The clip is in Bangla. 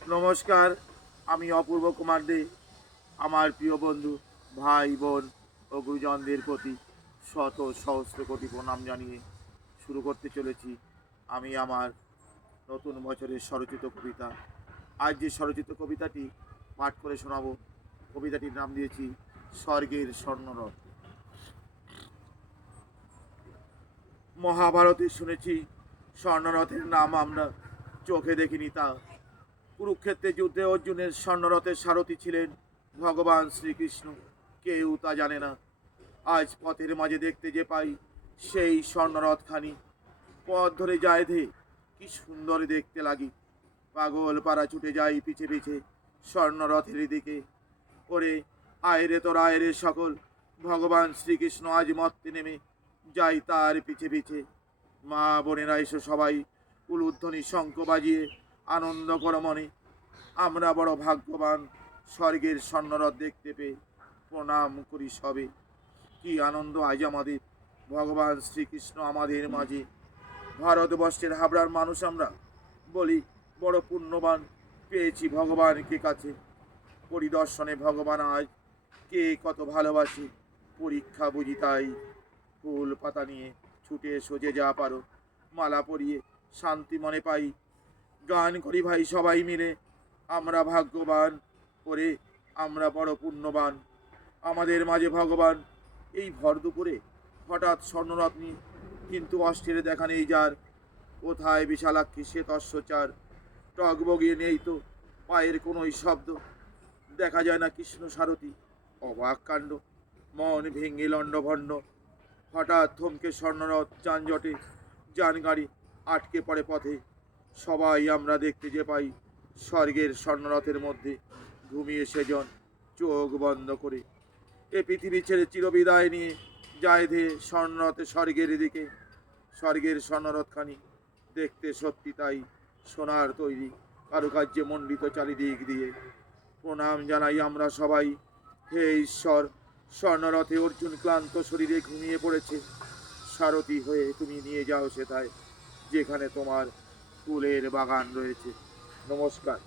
নমস্কার, আমি অপূর্ব কুমার দে। আমার প্রিয় বন্ধু, ভাই বোন ও গুরুজনদের প্রতি শত সহস্র কোটি প্রণাম জানিয়ে শুরু করতে চলেছি আমি আমার নতুন বছরের স্বরচিত কবিতা। আজ যে স্বরচিত কবিতাটি পাঠ করে শোনাবো, কবিতাটির নাম দিয়েছি স্বর্গের স্বর্ণরথ। মহাভারতে শুনেছি স্বর্ণরথের নাম, আমরা চোখে দেখিনি তা। কুরুক্ষেত্রের যুদ্ধে অর্জুনের স্বর্ণরথের সারথি ছিলেন ভগবান শ্রীকৃষ্ণ, কেউ তা জানে না। আজ পথের মাঝে দেখতে যে পাই সেই স্বর্ণরথখানি, পথ ধরে যায় ধে, কি সুন্দর দেখতে লাগি। পাগল পাড়া ছুটে যাই পিছে পিছে স্বর্ণরথের দিকে। ওরে আয়রে তোর আয়রে সকল, ভগবান শ্রীকৃষ্ণ আজ মর্তে নেমে যাই তার পিছে পিছে। মা বোনেরা এসো সবাই, উলুধ্বনি শঙ্খ বাজিয়ে আনন্দ কর মনে। আমরা বড় ভাগ্যবান স্বর্গের স্বর্ণরথ দেখতে পেয়ে, প্রণাম করি সবে। কি আনন্দ আজ আমাদের, ভগবান শ্রীকৃষ্ণ আমাদের মাঝে। ভারতবর্ষের হাবড়ার মানুষ আমরা, বলি বড় পুণ্যবান, পেয়েছি ভগবানকে কাছে। পরিদর্শনে ভগবান আজ কে কত ভালোবাসে, পরীক্ষা বুঝি তাই। ফুল পাতা নিয়ে ছুটে সোজে যা পারো, মালা পরিয়ে শান্তি মনে পাই। গান করি ভাই সবাই মিলে, আমরা ভাগ্যবান, করে আমরা বড় পুণ্যবান। আমাদের মাঝে ভগবান এই ভর দুপুরে হঠাৎ স্বর্ণরথ নিয়ে, কিন্তু অষ্টের দেখা নেই যার। কোথায় বিশালাক্ষী শ্বেত অশ্বচার, টক বগিয়ে নেই তো পায়ের কোনোই শব্দ। দেখা যায় না কৃষ্ণ সারথি, অবাক কাণ্ড, মন ভেঙে লণ্ডভণ্ড। হঠাৎ থমকে স্বর্ণরথ যানজটে, যান গাড়ি আটকে পড়ে পথে। সবাই আমরা দেখতে যে পাই স্বর্গের স্বর্ণরথের মধ্যে ঘুমিয়ে সেজন চোখ বন্ধ করে। এ পৃথিবী ছেড়ে চিরবিদায় নিয়ে যায় ধে স্বর্ণরথে স্বর্গের দিকে। স্বর্গের স্বর্ণরথখানি দেখতে সত্যি তাই, সোনার তৈরি, কারুকার্যে মণ্ডিত চারিদিক দিয়ে। প্রণাম জানাই আমরা সবাই, হে ঈশ্বর। স্বর্ণরথে অর্জুন ক্লান্ত শরীরে ঘুমিয়ে পড়েছে, সারথি হয়ে তুমি নিয়ে যাও সেথায় যেখানে তোমার ফুলের বাগান রয়েছে। নমস্কার।